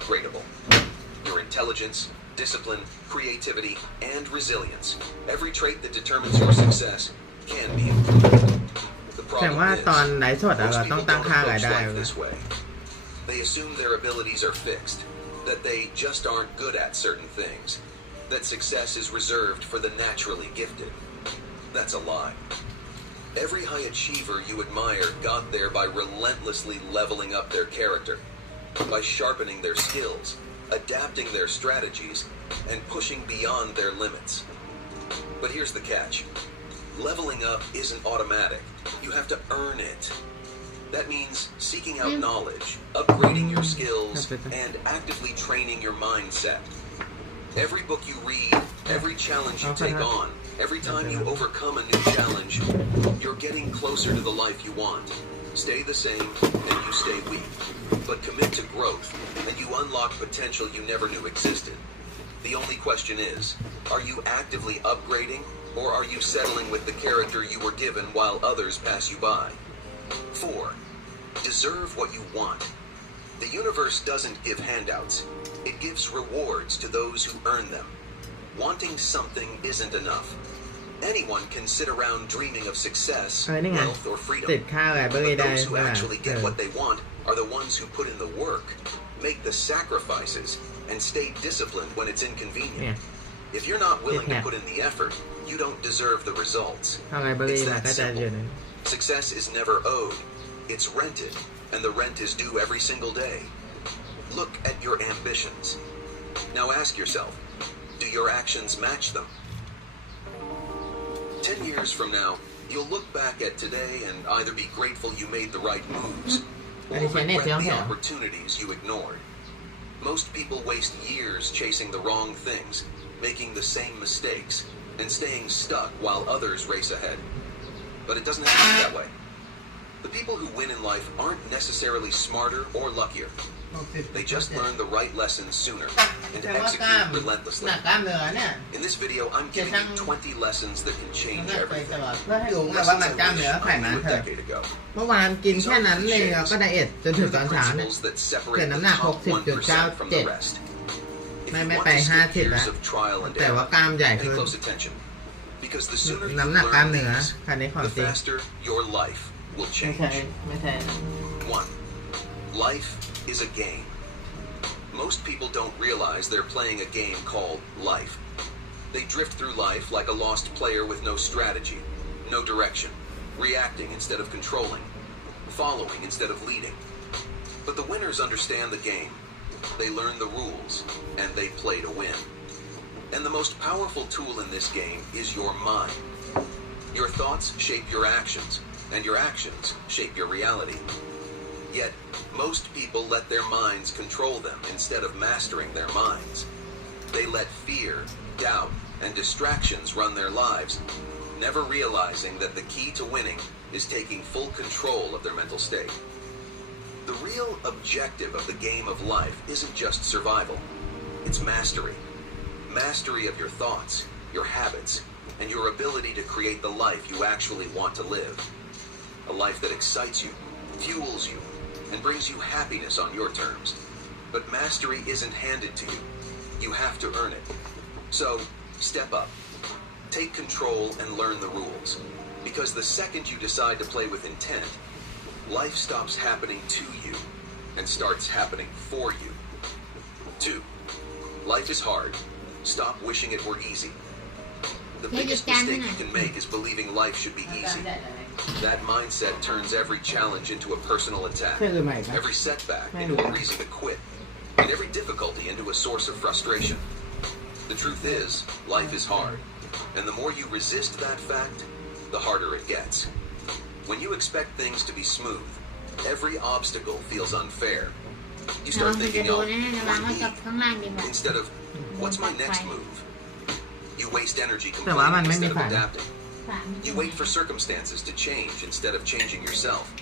upgradable. Your intelligence, discipline, creativity, and resilience, every trait that determines your success, can be improved. The แต่ problem ว่าตอน is, ไลฟ์สดอะ most เราต้อง people ตั้ง don't ค่าราย approach ได้ life this way. They assume their abilities are fixed, that they just aren't good at certain things, that success is reserved for the naturally gifted. That's a lie. Every high achiever you admire got there by relentlessly leveling up their character, by sharpening their skills, adapting their strategies, and pushing beyond their limits. But here's the catch. Leveling up isn't automatic. You have to earn it. That means seeking out knowledge, upgrading your skills, and actively training your mindset. Every book you read, every challenge you take on, every time you overcome a new challenge, you're getting closer to the life you want. Stay the same and you stay weak. But commit to growth and you unlock potential you never knew existed. The only question is, are you actively upgrading or are you settling with the character you were given while others pass you by? 4. Deserve what you want. The universe doesn't give handouts. It gives rewards to those who earn them. Wanting something isn't enough. Anyone can sit around dreaming of success, wealth, or freedom. ติดค่าไลบรารี But ได้ those who เมื่อไหร่ actually get what they want are the ones who put in the work, make the sacrifices, and stay disciplined when it's inconvenient. If you're not willing to put in the effort, you don't deserve the results. ค่าไลบรารี It's มัน that ก็จะอยู่ simple. ใน Success is never owed. It's rented, and the rent is due every single day. Look at your ambitions. Now ask yourself, do your actions match them? 10 years from now, you'll look back at today and either be grateful you made the right moves or regret the opportunities you ignored. Most people waste years chasing the wrong things, making the same mistakes, and staying stuck while others race ahead. But it doesn't happen that way. The people who win in life aren't necessarily smarter or luckier. They just learn the right lessons sooner and execute relentlessly. In this video, I'm giving you 20 lessons that can change everything. เพื่อให้รู้ไงว่ามันกล้ามเนื้อไขมันเถอะ เมื่อวานกินแค่นั้นเลยก็ไดเอทจนถึงตอนเช้าเนี่ยเกิดน้ำหนัก 60.97 ไม่ไป50แล้วแต่ว่ากล้ามใหญ่ขึ้น Because the sooner you น้ำหนักกล้าม learn เนื้อ these, คันนี้ของ the จริง faster your life will ไม่ change. ใช่ไม่ใช่ 1. Life is a game. Most people don't realize they're playing a game called life. They drift through life like a lost player with no strategy, no direction, reacting instead of controlling, following instead of leading. But the winners understand the game. They learn the rules, and they play to win. And the most powerful tool in this game is your mind. Your thoughts shape your actions, and your actions shape your reality. Yet, most people let their minds control them instead of mastering their minds. They let fear, doubt, and distractions run their lives, never realizing that the key to winning is taking full control of their mental state. The real objective of the game of life isn't just survival. It's mastery. Mastery of your thoughts, your habits, and your ability to create the life you actually want to live. A life that excites you, fuels you, and brings you happiness on your terms. But mastery isn't handed to you. You have to earn it. So, step up. Take control and learn the rules. Because the second you decide to play with intent, life stops happening to you and starts happening for you. 2. Life is hard. Stop wishing it were easy. The biggest mistake you can make is believing life should be easy. That mindset turns every challenge into a personal attack, every setback into a reason to quit, and every difficulty into a source of frustration. The truth is, life is hard, and the more you resist that fact, the harder it gets. When you expect things to be smooth, every obstacle feels unfair. You start thinking, oh, why me? Instead of, what's my next move? You waste energy complaining instead of adapting. You wait for circumstances to change instead of changing yourself.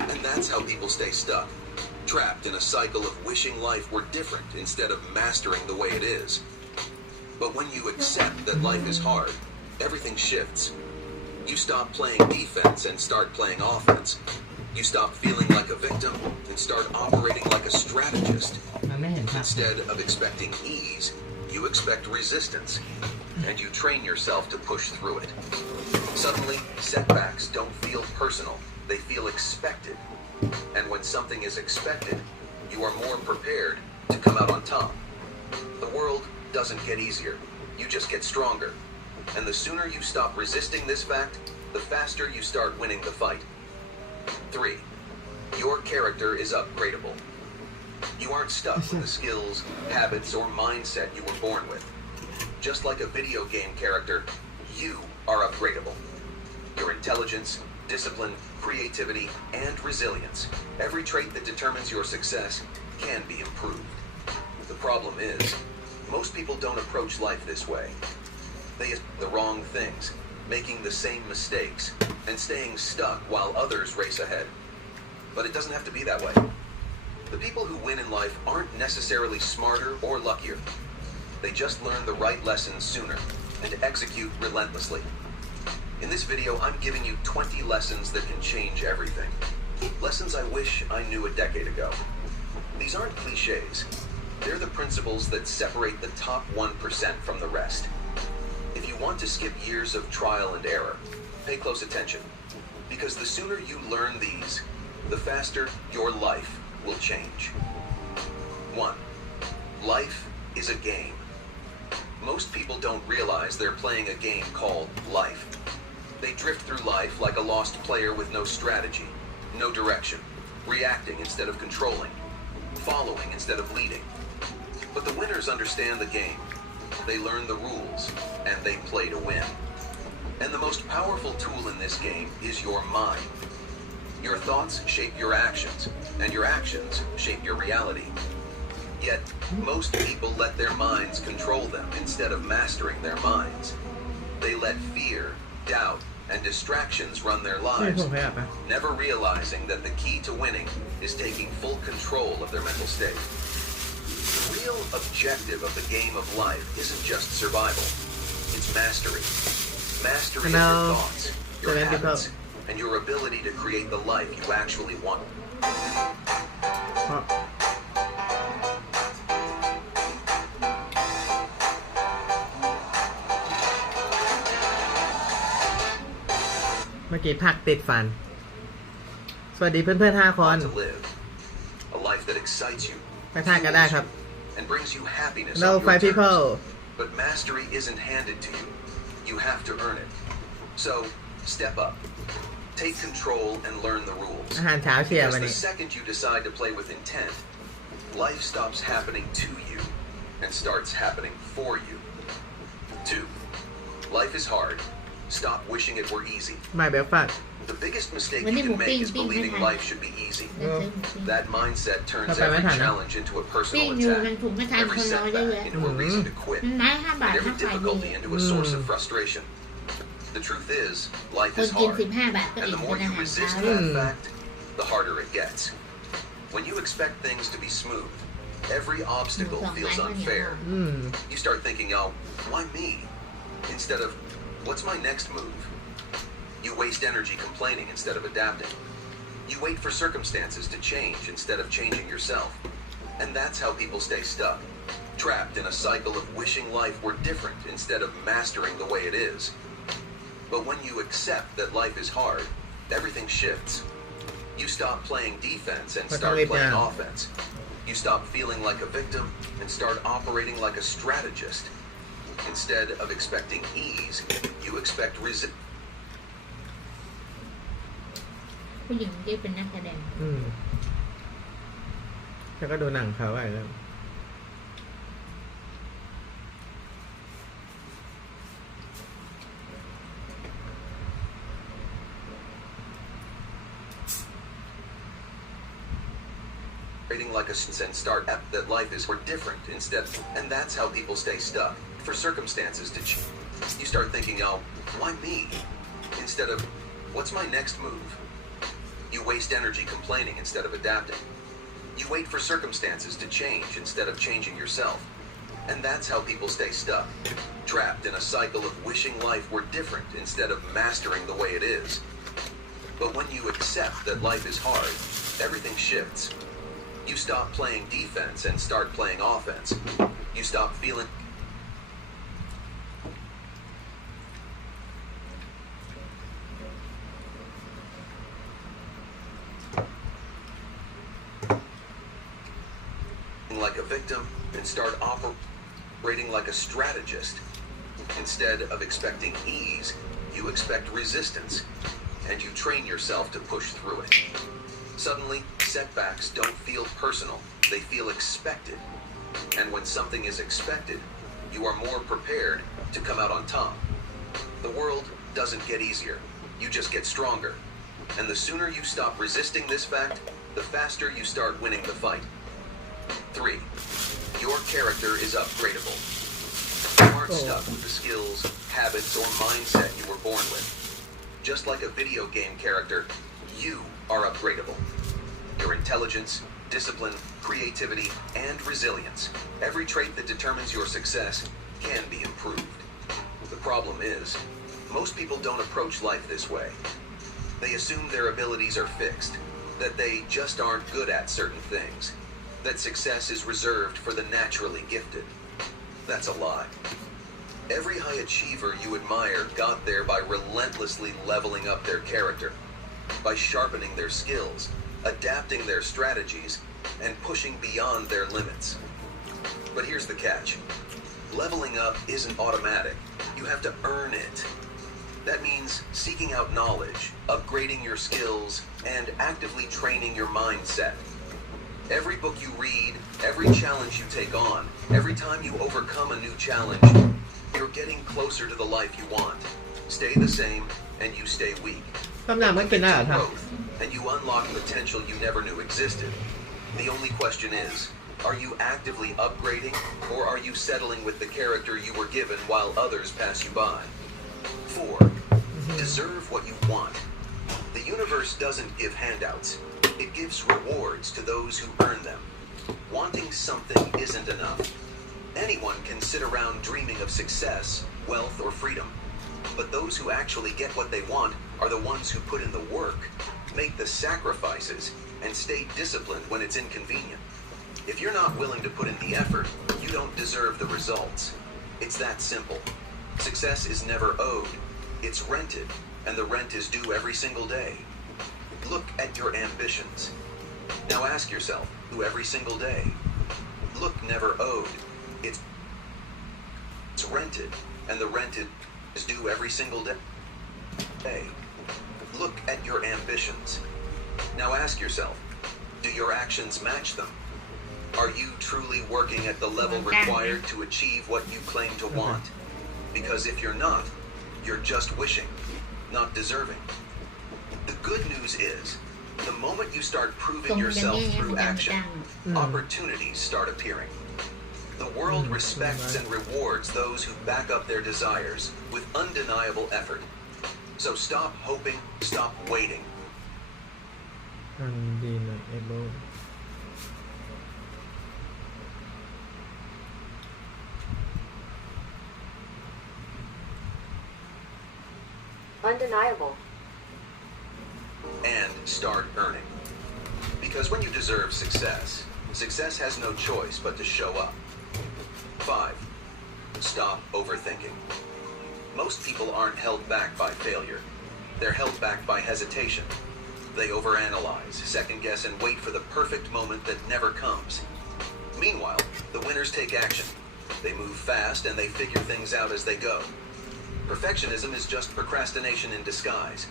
And that's how people stay stuck, trapped in a cycle of wishing life were different instead of mastering the way it is. But when you accept that life is hard, everything shifts. You stop playing defense and start playing offense. You stop feeling like a victim and start operating like a strategist. มันไม่เห็นภาพ Instead of expecting ease, you expect resistance, and you train yourself to push through it. Suddenly, setbacks don't feel personal, they feel expected. And when something is expected, you are more prepared to come out on top. The world doesn't get easier, you just get stronger. And the sooner you stop resisting this fact, the faster you start winning the fight. 3. Your character is upgradable. You aren't stuck with the skills, habits, or mindset you were born with. Just like a video game character, you are upgradable. Your intelligence, discipline, creativity, and resilience, every trait that determines your success, can be improved. The problem is, most people don't approach life this way. They do the wrong things, making the same mistakes, and staying stuck while others race ahead. But it doesn't have to be that way. The people who win in life aren't necessarily smarter or luckier. They just learn the right lessons sooner and execute relentlessly. In this video, I'm giving you 20 lessons that can change everything. Lessons I wish I knew a decade ago. These aren't cliches. They're the principles that separate the top 1% from the rest. If you want to skip years of trial and error, pay close attention. Because the sooner you learn these, the faster your life will change. 1. Life is a game. Most people don't realize they're playing a game called life. They drift through life like a lost player with no strategy, no direction, reacting instead of controlling, following instead of leading. But the winners understand the game. They learn the rules, and they play to win. And the most powerful tool in this game is your mind. Your thoughts shape your actions, and your actions shape your reality. Yet, most people let their minds control them instead of mastering their minds. They let fear, doubt, and distractions run their lives, never realizing that the key to winning is taking full control of their mental state. The real objective of the game of life isn't just survival. It's mastery. Mastery of your thoughts, your habits, and your ability to create the life you actually want. เมื่อกี้พักติดฟัน สวัสดีเพื่อนๆ5 คน To live a life that excites you, ไปพักกันได้ครับ and brings you happiness No on your five people terms. But mastery isn't handed to you. You have to earn it. So, step up. Take control and learn the rules. อาหารเช้าเชียร์วัน Because นี้ the second you decide to play with intent, life stops happening to you and starts happening for you. 2. Life is hard. Stop wishing it were easy. ไม่เบลฟัก The biggest mistake you can make is believing life should be easy. That mindset turns every challenge into a personal attack, every setback into a reason to quit, and every difficulty into a source of frustration. The truth is, life is hard, and the more you resist that fact, the harder it gets. When you expect things to be smooth, every obstacle feels unfair. You start thinking, oh, why me? Instead of, what's my next move? You waste energy complaining instead of adapting. You wait for circumstances to change instead of changing yourself. And that's how people stay stuck, trapped in a cycle of wishing life were different instead of mastering the way it is. But when you accept that life is hard, everything shifts. You stop playing defense and start playing offense. You stop feeling like a victim and start operating like a strategist. Instead of expecting ease, you expect resistance. ผู้หญิงที่เป็นนักแสดง แล้วก็ดูหนังเขาอะไรแล้ว Like a and start that life is for different instead, and that's how people stay stuck for circumstances to change. You start thinking, oh, why me? Instead of, what's my next move? You waste energy complaining instead of adapting. You wait for circumstances to change instead of changing yourself. And that's how people stay stuck, trapped in a cycle of wishing life were different instead of mastering the way it is. But when you accept that life is hard, everything shifts. You stop playing defense and start playing offense. You stop feeling like a victim and start operating like a strategist. Instead of expecting ease, you expect resistance, and you train yourself to push through it. Suddenly, setbacks don't feel personal, they feel expected. And when something is expected, you are more prepared to come out on top. The world doesn't get easier, you just get stronger. And the sooner you stop resisting this fact, the faster you start winning the fight. 3. Your character is upgradable. You aren't stuck with the skills, habits, or mindset you were born with. Just like a video game character, you are upgradable. Your intelligence, discipline, creativity, and resilience, every trait that determines your success, can be improved. The problem is, most people don't approach life this way. They assume their abilities are fixed, that they just aren't good at certain things, that success is reserved for the naturally gifted. That's a lie. Every high achiever you admire got there by relentlessly leveling up their character, by sharpening their skills, adapting their strategies, and pushing beyond their limits. But here's the catch. Leveling up isn't automatic. You have to earn it. That means seeking out knowledge, upgrading your skills, and actively training your mindset. Every book you read, every challenge you take on, every time you overcome a new challenge, you're getting closer to the life you want. Stay the same, and you stay weak. คำนามไม่กินได้เหรอครับ Growth, and you unlock potential you never knew existed. The only question is, are you actively upgrading, or are you settling with the character you were given while others pass you by? 4. Deserve what you want. The universe doesn't give handouts. It gives rewards to those who earn them. Wanting something isn't enough. Anyone can sit around dreaming of success, wealth, or freedom. But those who actually get what they want are the ones who put in the work, make the sacrifices, and stay disciplined when it's inconvenient. If you're not willing to put in the effort, you don't deserve the results. It's that simple. Success is never owed. It's rented, and the rent is due every single day. Look at your ambitions. Now ask yourself, who every single day? Look never owed. It's rented, and the rent is due every single day. Look at your ambitions. Now ask yourself, do your actions match them? Are you truly working at the level required to achieve what you claim to want? Because if you're not, you're just wishing, not deserving. The good news is, the moment you start proving yourself through action, opportunities start appearing. The world respects and rewards those who back up their desires with undeniable effort. So stop hoping, stop waiting. Undeniable. Undeniable. And start earning. Because when you deserve success, success has no choice but to show up. 5. Stop overthinking. Most people aren't held back by failure. They're held back by hesitation. They overanalyze, second guess, and wait for the perfect moment that never comes. Meanwhile, the winners take action. They move fast and they figure things out as they go. Perfectionism is just procrastination in disguise.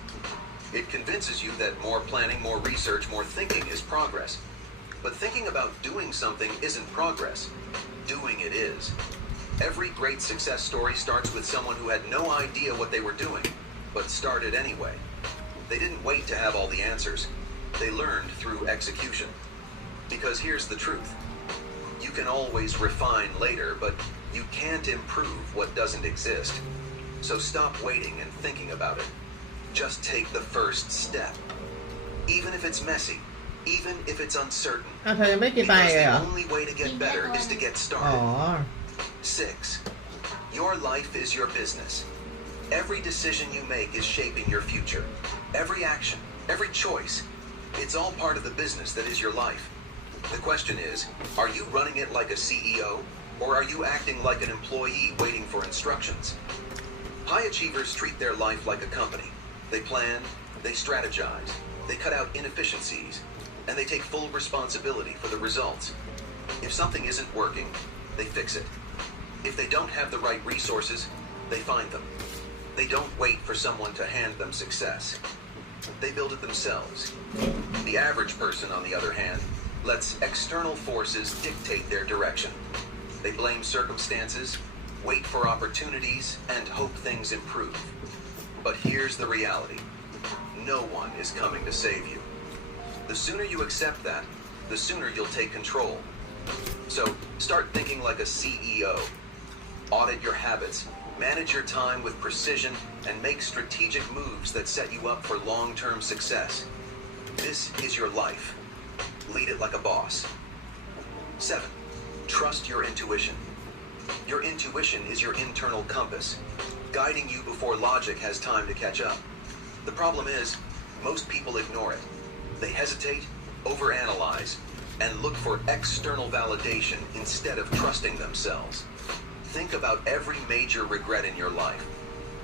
It convinces you that more planning, more research, more thinking is progress. But thinking about doing something isn't progress. Doing it is. Every great success story starts with someone who had no idea what they were doing, but started anyway. They didn't wait to have all the answers. They learned through execution. Because here's the truth. You can always refine later, but you can't improve what doesn't exist. So stop waiting and thinking about it. Just take the first step. Even if it's messy, even if it's uncertain. Because the only way to get better is to get started. 6. Your life is your business. Every decision you make is shaping your future. Every action, Every choice, it's all part of the business that is your life. The question is, are you running it like a CEO, or are you acting like an employee waiting for instructions? High achievers treat their life like a company. They plan, they strategize, they cut out inefficiencies, and they take full responsibility for the results. If something isn't working, they fix it. If they don't have the right resources, they find them. They don't wait for someone to hand them success. They build it themselves. The average person, on the other hand, lets external forces dictate their direction. They blame circumstances, wait for opportunities, and hope things improve. But here's the reality. No one is coming to save you. The sooner you accept that, the sooner you'll take control. So start thinking like a CEO. Audit your habits, manage your time with precision, and make strategic moves that set you up for long-term success. This is your life. Lead it like a boss. 7. Trust your intuition. Your intuition is your internal compass, guiding you before logic has time to catch up. The problem is, most people ignore it. They hesitate, overanalyze, and look for external validation instead of trusting themselves. Think about every major regret in your life.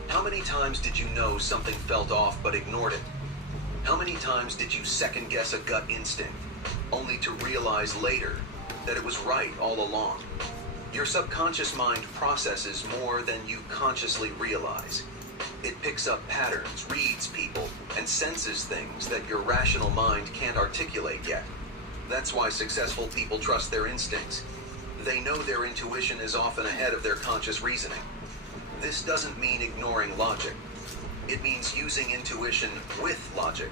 How many times did you know something felt off but ignored it? How many times did you second-guess a gut instinct, only to realize later that it was right all along? Your subconscious mind processes more than you consciously realize. It picks up patterns, reads people, and senses things that your rational mind can't articulate yet. That's why successful people trust their instincts. They know their intuition is often ahead of their conscious reasoning. This doesn't mean ignoring logic. It means using intuition with logic,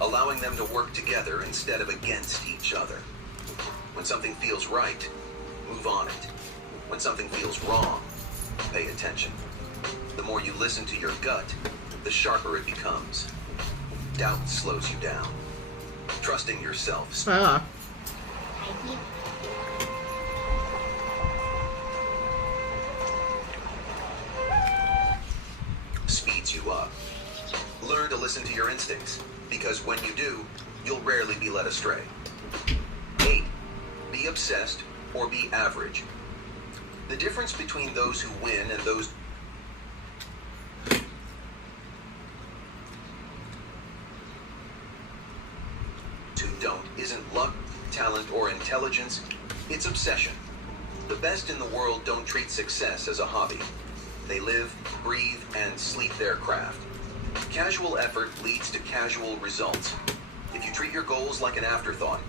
allowing them to work together instead of against each other. When something feels right, move on it. When something feels wrong, pay attention. The more you listen to your gut, the sharper it becomes. Doubt slows you down. Trusting yourself speeds you up. Learn to listen to your instincts, because when you do, you'll rarely be led astray. 8. Be obsessed or be average. The difference between those who win and those who don't isn't luck, talent, or intelligence. It's obsession. The best in the world don't treat success as a hobby. They live, breathe, and sleep their craft. Casual effort leads to casual results. If you treat your goals like an afterthought,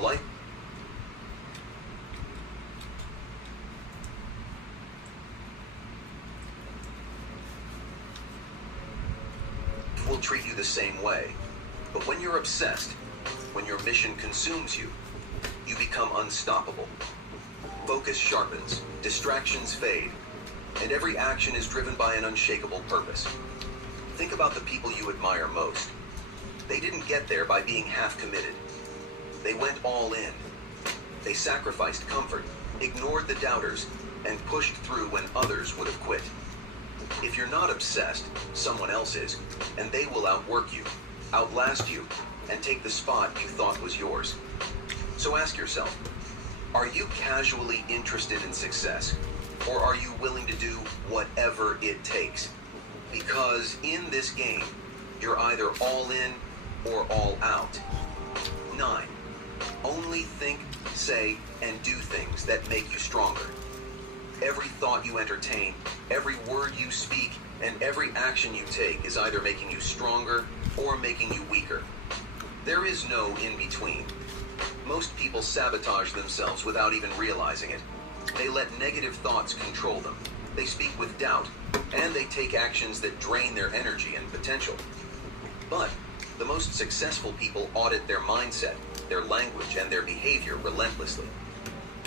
life will treat you the same way. But when you're obsessed, when your mission consumes you, you become unstoppable. Focus sharpens, distractions fade, and every action is driven by an unshakable purpose. Think about the people you admire most. They didn't get there by being half committed. They went all in. They sacrificed comfort, ignored the doubters, and pushed through when others would have quit. If you're not obsessed, someone else is, and they will outwork you, outlast you, and take the spot you thought was yours. So ask yourself, are you casually interested in success, or are you willing to do whatever it takes? Because in this game, you're either all in or all out. 9. Only think, say, and do things that make you stronger. Every thought you entertain, every word you speak, and every action you take is either making you stronger or making you weaker. There is no in-between. Most people sabotage themselves without even realizing it. They let negative thoughts control them. They speak with doubt, and they take actions that drain their energy and potential. But the most successful people audit their mindset, their language, and their behavior relentlessly.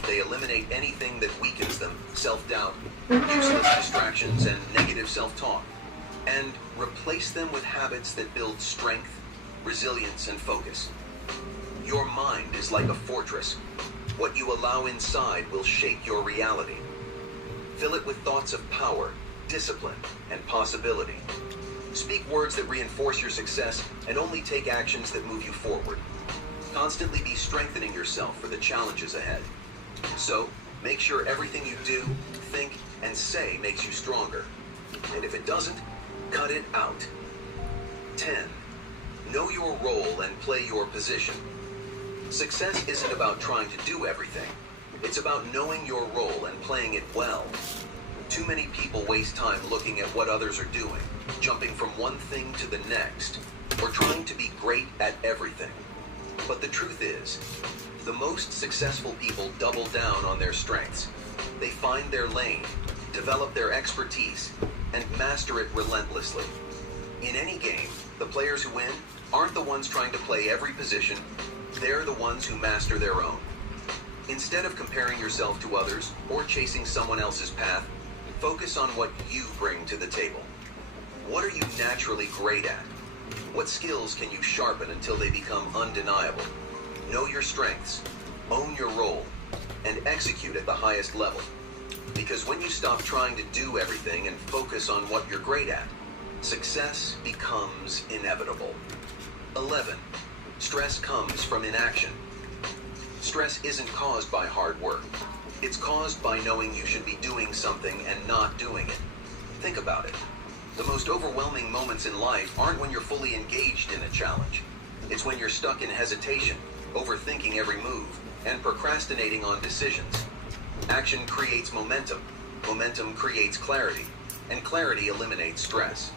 They eliminate anything that weakens them, self-doubt, useless distractions, and negative self-talk, and replace them with habits that build strength, resilience, and focus. Your mind is like a fortress. What you allow inside will shape your reality. Fill it with thoughts of power, discipline, and possibility. Speak words that reinforce your success and only take actions that move you forward. Constantly be strengthening yourself for the challenges ahead. So, make sure everything you do, think, and say makes you stronger. And if it doesn't, cut it out. 10. Know your role and play your position. Success isn't about trying to do everything. It's about knowing your role and playing it well. Too many people waste time looking at what others are doing, jumping from one thing to the next, or trying to be great at everything. But the truth is, the most successful people double down on their strengths. They find their lane, develop their expertise, and master it relentlessly. In any game, the players who win aren't the ones trying to play every position, they're the ones who master their own. Instead of comparing yourself to others or chasing someone else's path, focus on what you bring to the table. What are you naturally great at? What skills can you sharpen until they become undeniable? Know your strengths, own your role, and execute at the highest level. Because when you stop trying to do everything and focus on what you're great at, success becomes inevitable. 11. Stress comes from inaction. Stress isn't caused by hard work. It's caused by knowing you should be doing something and not doing it. Think about it. The most overwhelming moments in life aren't when you're fully engaged in a challenge. It's when you're stuck in hesitation, overthinking every move, and procrastinating on decisions. Action creates momentum. Momentum creates clarity, and clarity eliminates stress.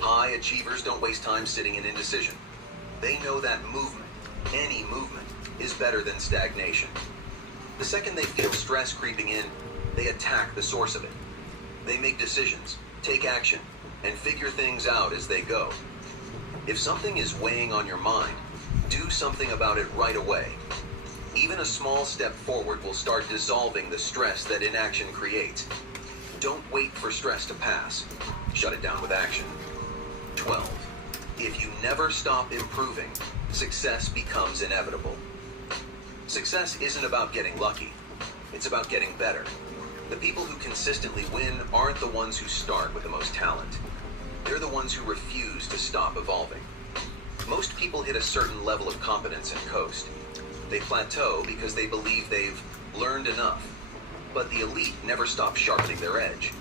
High achievers don't waste time sitting in indecision. They know that movement, any movement, is better than stagnation. The second they feel stress creeping in, they attack the source of it. They make decisions, take action, and figure things out as they go. If something is weighing on your mind, do something about it right away. Even a small step forward will start dissolving the stress that inaction creates. Don't wait for stress to pass. Shut it down with action. 12. If you never stop improving, success becomes inevitable. Success isn't about getting lucky. It's about getting better. The people who consistently win aren't the ones who start with the most talent. They're the ones who refuse to stop evolving. Most people hit a certain level of competence and coast. They plateau because they believe they've learned enough. But the elite never stop sharpening their edge.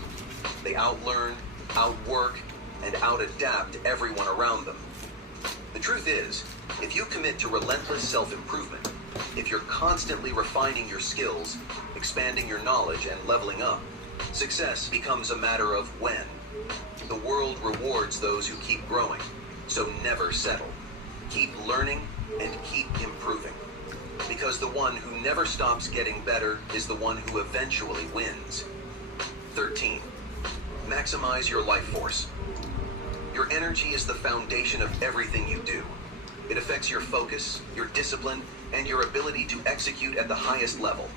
They outlearn, outwork, and outadapt everyone around them. The truth is, if you commit to relentless self-improvement, if you're constantly refining your skills, expanding your knowledge, and leveling up, success becomes a matter of when. The world rewards those who keep growing, so never settle. Keep learning and keep improving. Because the one who never stops getting better is the one who eventually wins. 13. Maximize your life force. Your energy is the foundation of everything you do. It affects your focus, your discipline, and your ability to execute at the highest level.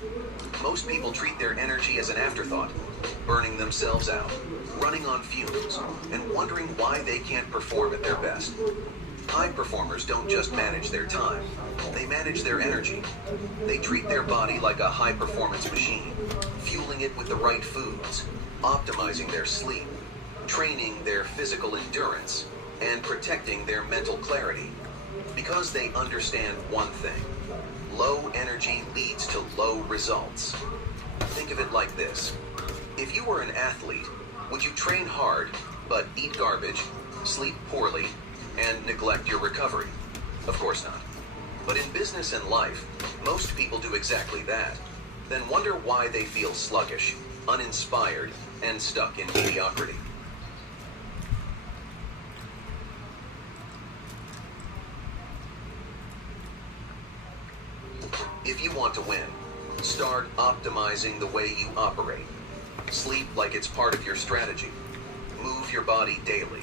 Most people treat their energy as an afterthought, burning themselves out, running on fumes, and wondering why they can't perform at their best. High performers don't just manage their time, they manage their energy. They treat their body like a high-performance machine, fueling it with the right foods, optimizing their sleep, training their physical endurance, and protecting their mental clarity. Because they understand one thing: low energy leads to low results. Think of it like this. If you were an athlete, would you train hard, but eat garbage, sleep poorly, and neglect your recovery? Of course not. But in business and life, most people do exactly that. Then wonder why they feel sluggish, uninspired, and stuck in mediocrity. If you want to win, start optimizing the way you operate. Sleep like it's part of your strategy. Move your body daily.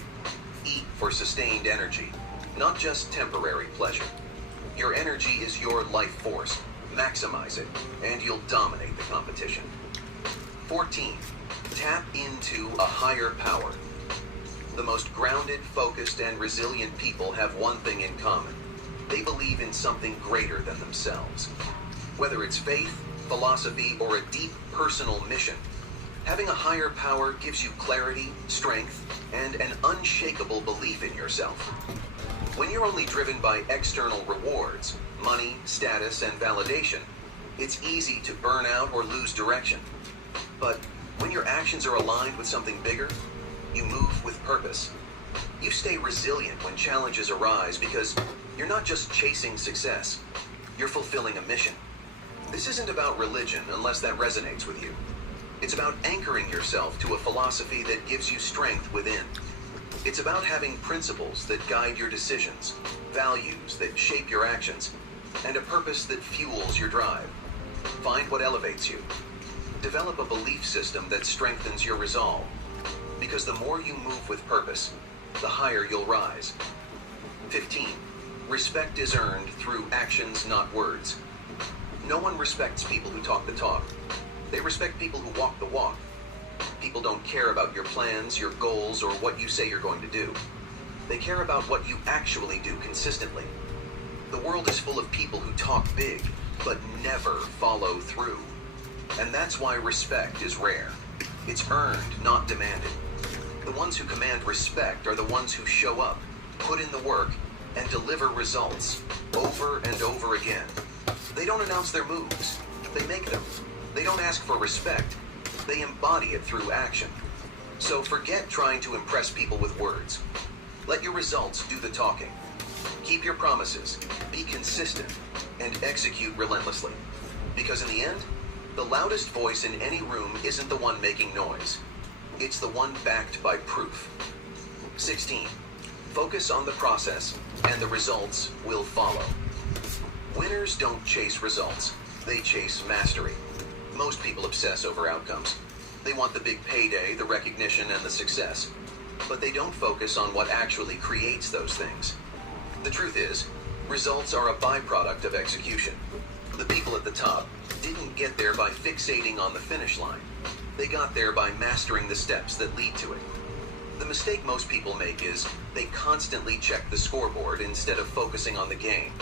Eat for sustained energy, not just temporary pleasure. Your energy is your life force. Maximize it, and you'll dominate the competition. 14. Tap into a higher power. The most grounded, focused, and resilient people have one thing in common. They believe in something greater than themselves. Whether it's faith, philosophy, or a deep personal mission, having a higher power gives you clarity, strength, and an unshakable belief in yourself. When you're only driven by external rewards, money, status, and validation, it's easy to burn out or lose direction. But when your actions are aligned with something bigger, you move with purpose. You stay resilient when challenges arise because you're not just chasing success, you're fulfilling a mission. This isn't about religion unless that resonates with you. It's about anchoring yourself to a philosophy that gives you strength within. It's about having principles that guide your decisions, values that shape your actions, and a purpose that fuels your drive. Find what elevates you. Develop a belief system that strengthens your resolve. Because the more you move with purpose, the higher you'll rise. 15. Respect is earned through actions, not words. No one respects people who talk the talk. They respect people who walk the walk. People don't care about your plans, your goals, or what you say you're going to do. They care about what you actually do consistently. The world is full of people who talk big, but never follow through. And that's why respect is rare. It's earned, not demanded. The ones who command respect are the ones who show up, put in the work, and deliver results over and over again. They don't announce their moves. They make them. They don't ask for respect. They embody it through action. So forget trying to impress people with words. Let your results do the talking. Keep your promises, be consistent, and execute relentlessly. Because in the end, the loudest voice in any room isn't the one making noise. It's the one backed by proof. 16. Focus on the process, and the results will follow. Winners don't chase results. They chase mastery. Most people obsess over outcomes. They want the big payday, the recognition, and the success. But they don't focus on what actually creates those things. The truth is, results are a byproduct of execution. The people at the top didn't get there by fixating on the finish line. They got there by mastering the steps that lead to it. The mistake most people make is they constantly check the scoreboard instead of focusing on the game.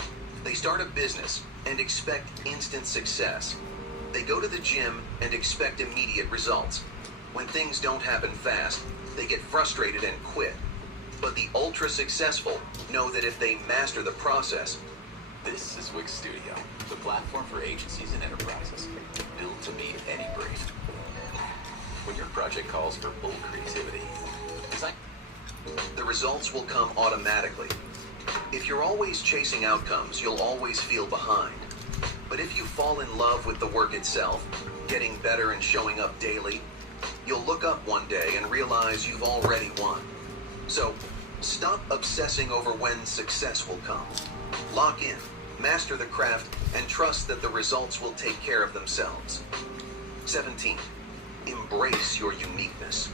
They start a business and expect instant success. They go to the gym and expect immediate results. When things don't happen fast, they get frustrated and quit. But the ultra-successful know that if they master the process. This is Wix Studio, the platform for agencies and enterprises, built to meet any brief. When your project calls for bold creativity, the results will come automatically. If you're always chasing outcomes, you'll always feel behind. But if you fall in love with the work itself, getting better and showing up daily, you'll look up one day and realize you've already won. So, stop obsessing over when success will come. Lock in, master the craft, and trust that the results will take care of themselves. 17. Embrace your uniqueness.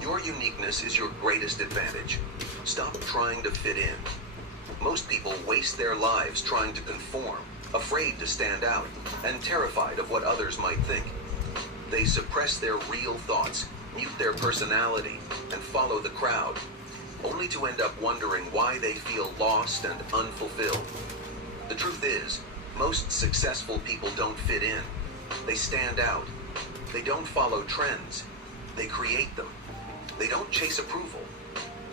Your uniqueness is your greatest advantage. Stop trying to fit in. Most people waste their lives trying to conform, afraid to stand out, and terrified of what others might think. They suppress their real thoughts, mute their personality, and follow the crowd, only to end up wondering why they feel lost and unfulfilled. The truth is, most successful people don't fit in. They stand out. They don't follow trends. They create them. They don't chase approval.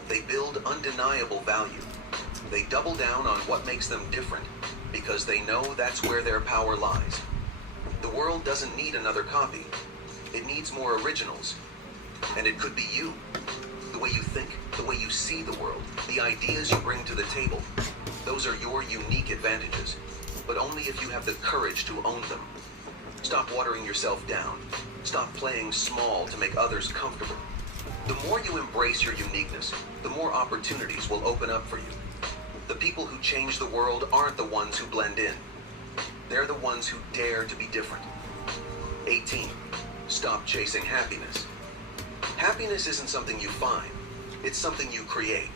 They build undeniable value. They double down on what makes them different because they know that's where their power lies. The world doesn't need another copy. It needs more originals. And it could be you. The way you think, the way you see the world, the ideas you bring to the table. Those are your unique advantages, but only if you have the courage to own them. Stop watering yourself down. Stop playing small to make others comfortable. The more you embrace your uniqueness, the more opportunities will open up for you. The people who change the world aren't the ones who blend in. They're the ones who dare to be different. 18. Stop chasing happiness. Happiness isn't something you find. It's something you create.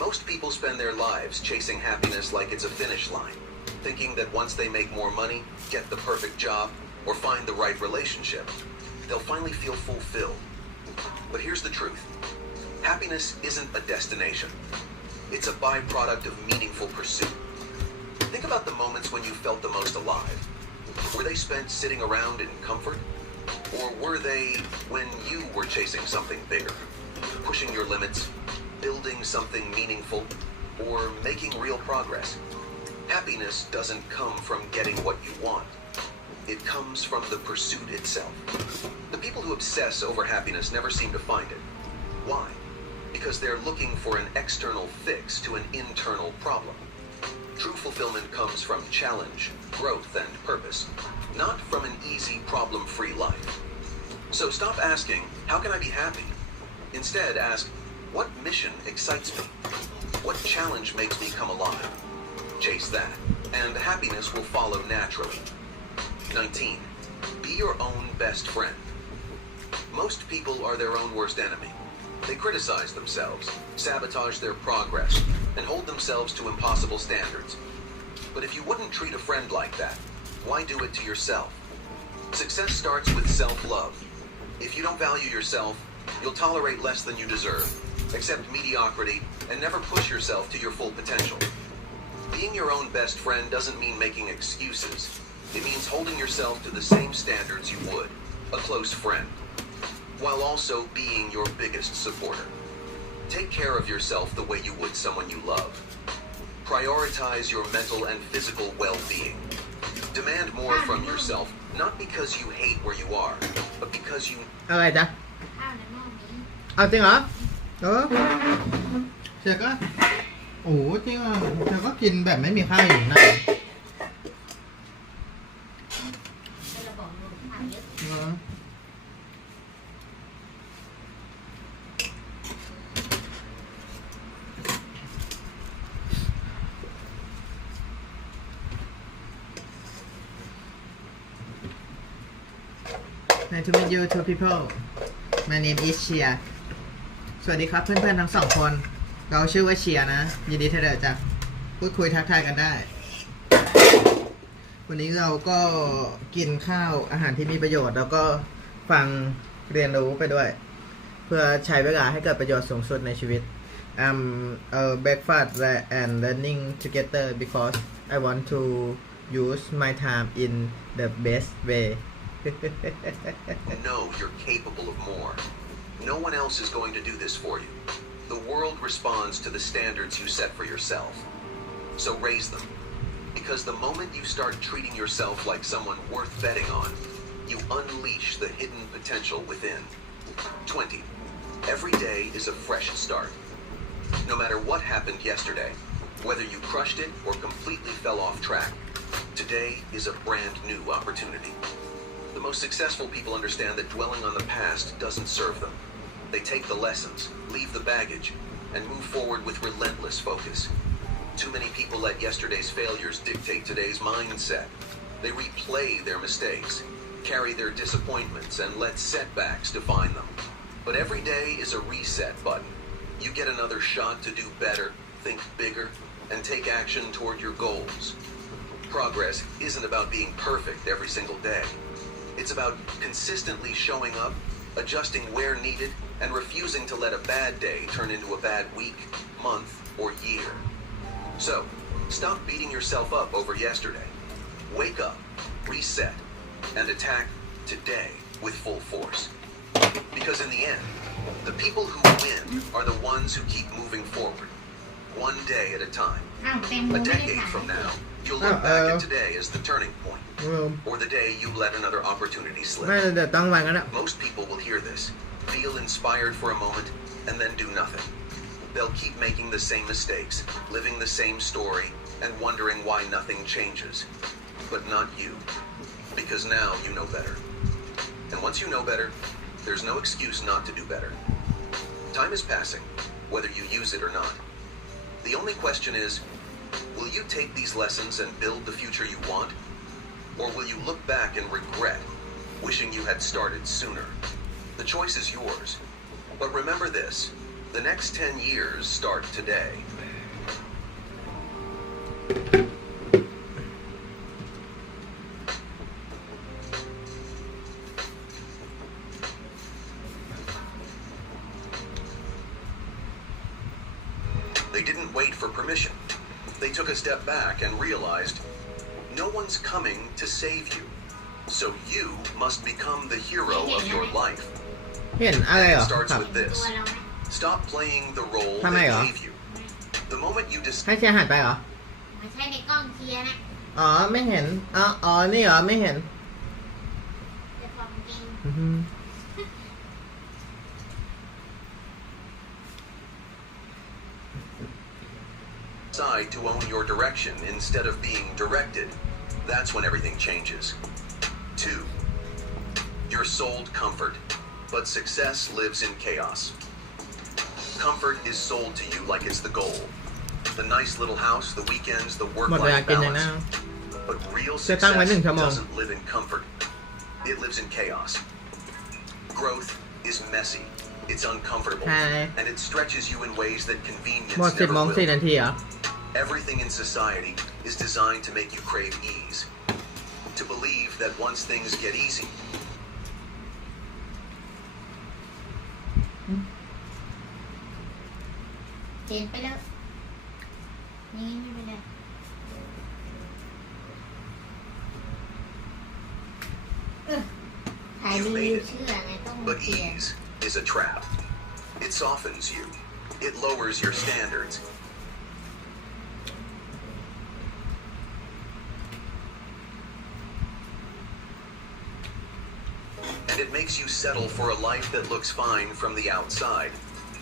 Most people spend their lives chasing happiness like it's a finish line, thinking that once they make more money, get the perfect job, or find the right relationship, they'll finally feel fulfilled. But here's the truth. Happiness isn't a destination. It's a byproduct of meaningful pursuit. Think about the moments when you felt the most alive. Were they spent sitting around in comfort? Or were they when you were chasing something bigger, pushing your limits, building something meaningful, or making real progress? Happiness doesn't come from getting what you want. It comes from the pursuit itself. The people who obsess over happiness never seem to find it. Why? Because they're looking for an external fix to an internal problem. True fulfillment comes from challenge, growth, and purpose, not from an easy, problem-free life. So stop asking, how can I be happy? Instead, ask, what mission excites me? What challenge makes me come alive? Chase that, and happiness will follow naturally. 19. Be your own best friend. Most people are their own worst enemy. They criticize themselves, sabotage their progress, and hold themselves to impossible standards. But if you wouldn't treat a friend like that, why do it to yourself? Success starts with self-love. If you don't value yourself, you'll tolerate less than you deserve, accept mediocrity, and never push yourself to your full potential. Being your own best friend doesn't mean making excuses. It means holding yourself to the same standards you would a close friend, while also being your biggest supporter. Take care of yourself the way you would someone you love. Prioritize your mental and physical well-being. Demand more from yourself, not because you hate where you are, but because you... อะไรจ๊ะ ข้าวในหม้อนี้ เอาจริงเหรอเสือก็โอ้จริงอ่ะเสือก็กินแบบไม่มีข้าวอยู่นะ ให้เราบอกลูกข้าวเยอะ Nice to meet you two people. My name is Chia. สวัสดีครับเพื่อนๆทั้งสองคน เราชื่อว่าเชียร์นะ ยินดีที่ได้รู้จักพูดคุยทักทายกันได้ วันนี้เราก็กินข้าวอาหารที่มีประโยชน์ แล้วก็ฟังเรียนรู้ไปด้วย เพื่อใช้เวลาให้เกิดประโยชน์สูงสุดในชีวิต breakfast and learning together because I want to use my time in the best way. Know you're capable of more. No one else is going to do this for you. The world responds to the standards you set for yourself. So raise them. Because the moment you start treating yourself like someone worth betting on, you unleash the hidden potential within. 20. Every day is a fresh start. No matter what happened yesterday, whether you crushed it or completely fell off track, today is a brand new opportunity. The most successful people understand that dwelling on the past doesn't serve them. They take the lessons, leave the baggage, and move forward with relentless focus. Too many people let yesterday's failures dictate today's mindset. They replay their mistakes, carry their disappointments, and let setbacks define them. But every day is a reset button. You get another shot to do better, think bigger, and take action toward your goals. Progress isn't about being perfect every single day. It's about consistently showing up, adjusting where needed, and refusing to let a bad day turn into a bad week, month, or year. So, stop beating yourself up over yesterday. Wake up, reset, and attack today with full force. Because in the end, the people who win are the ones who keep moving forward, one day at a time. อ้าวแตงโม A ไม่ได้ decade ถ่าย from now, you'll look back at today as the turning point, or the day you let another opportunity ไม่ slip. เดี๋ยวต้องวางกันนะ Most people will hear this, feel inspired for a moment, and then do nothing. They'll keep making the same mistakes, living the same story, and wondering why nothing changes. But not you. Because now you know better. And once you know better, there's no excuse not to do better. Time is passing, whether you use it or not. The only question is, will you take these lessons and build the future you want? Or will you look back and regret, wishing you had started sooner? The choice is yours. But remember this, the next 10 years start today. They didn't wait for permission. They took a step back and realized no one's coming to save you. So you must become the hero of your life. เห็นอะไร And เหร it อ starts ครับ with this. Stop playing the role Thằng này they hả? gave you. The moment you ให้เชียร์หันไปเหรอ ไม่ใช่ในกล้องเคลียร์นะ อ๋อไม่เห็นอ๋อนี่เหรอไม่เห็น แต่ความจริง อือฮึ decide to own your direction instead of being directed, that's when everything changes. 2. You're sold comfort, but success lives in chaos. Comfort is sold to you like it's the goal. The nice little house, the weekends, the หมดเวลา work-life กินเลยนะ balance. But real จะตั้งไว้ success 1 ชั่วโมง doesn't live in comfort. It lives in chaos. Growth is messy. It's uncomfortable. ใช่ And it stretches you in ways that หมด convenience 10 โม never ง 4 will. นาทีเหรอ Everything in society is designed to make you crave ease. To believe that once things get easy, เห็นไปแล้วนี่ไม่เป็นไรถ่าย you รีวิ made ว it. เชื่อไงต้องมา But เปลี่ยน ease is a trap. It softens you. It lowers your standards. And it makes you settle for a life that looks fine from the outside,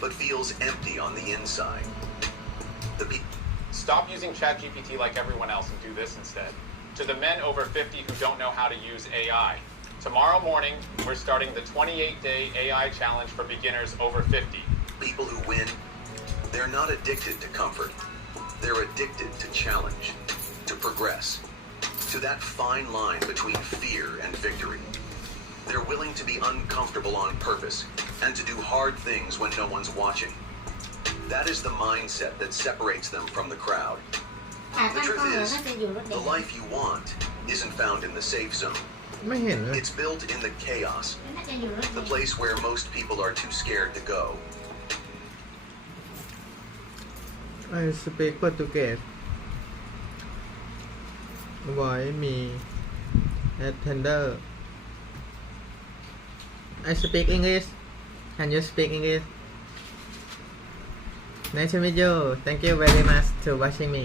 but feels empty on the inside. Stop using ChatGPT like everyone else and do this instead. To the men over 50 who don't know how to use AI, tomorrow morning we're starting the 28-day AI challenge for beginners over 50. People who win, they're not addicted to comfort. They're addicted to challenge, to progress, to that fine line between fear and victory. They're willing to be uncomfortable on purpose and to do hard things when no one's watching. That is the mindset that separates them from the crowd. ถ่าย The ตั้งกล้อง truth เลย is, น่าจะอยู่รถเด็ the ก life you want isn't found in the safe zone. ไม่เห็นเลย It's built in the chaos, น่าจะอยู่รถ the เด็ก place where most people are too scared to go. I speak Portuguese Boy me attender I speak English Can you speak English Nice to meet you Thank you very much to watching me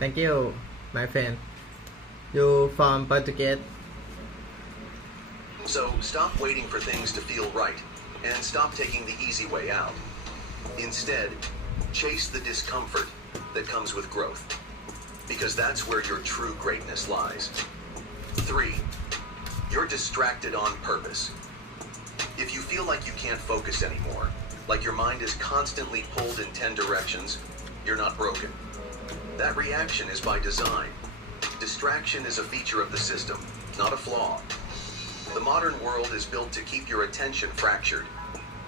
Thank you my friend You from Portuguese So stop waiting for things to feel right and stop taking the easy way out. Instead, chase the discomfort that comes with growth, because that's where your true greatness lies. 3. You're distracted on purpose. If you feel like you can't focus anymore, like your mind is constantly pulled in 10 directions, you're not broken. That reaction is by design. Distraction is a feature of the system, not a flaw. The modern world is built to keep your attention fractured.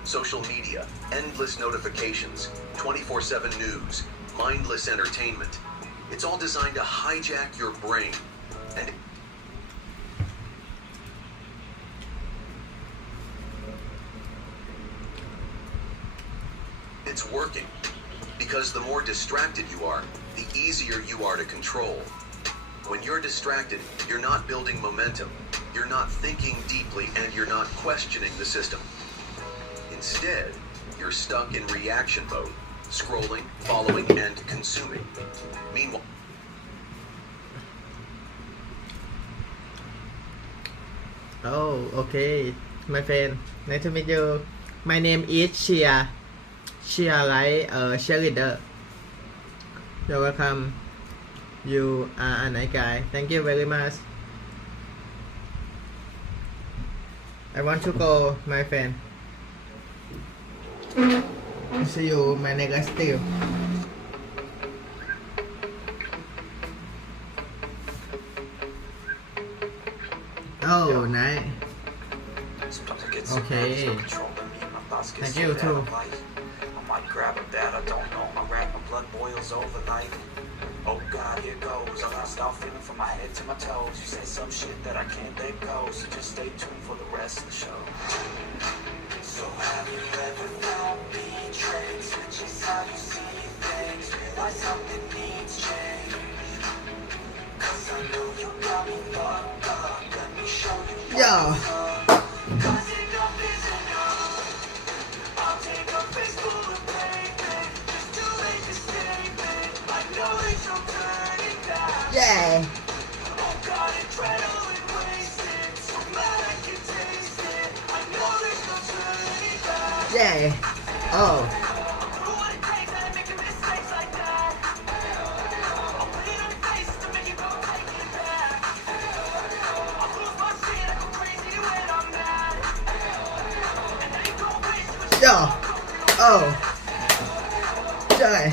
Social media, endless notifications, 24/7 news, mindless entertainment. It's all designed to hijack your brain. And it's working. Because the more distracted you are, the easier you are to control. When you're distracted, you're not building momentum. You're not thinking deeply and you're not questioning the system. Instead, you're stuck in reaction mode, scrolling, following, and consuming. Meanwhile, Oh okay my friend Nice to meet you My name is Chia Chia like cheerleader You're welcome You are a nice guy Thank you very much I want to go my friend See you my next still Oh nice Okay Thank you too I might grab a bat, I don't know. My rap, my blood boils over like, oh God, here goes. I lost all feeling from my head to my toes. You say some shit that I can't let go, so just stay tuned for the rest of the show. So have you ever felt betrayed? Switches how you see things. Yeah. Yeah. Yeah. Oh. Yeah. Oh. Yeah.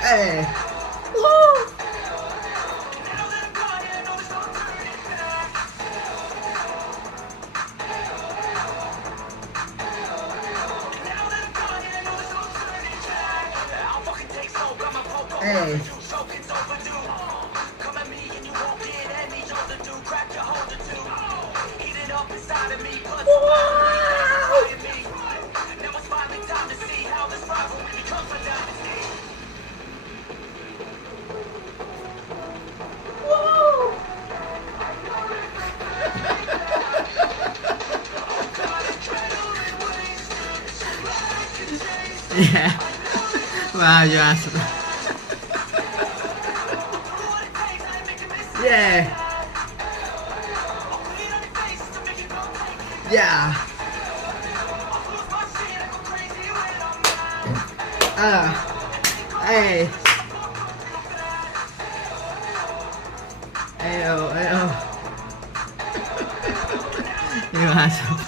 Hey. Woo. Hey. Yeah. Wow, you awesome. Yeah. Yeah. Hey. Ayo, ayo. You awesome.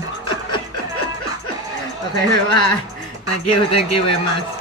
Okay, bye bye. Thank you very much.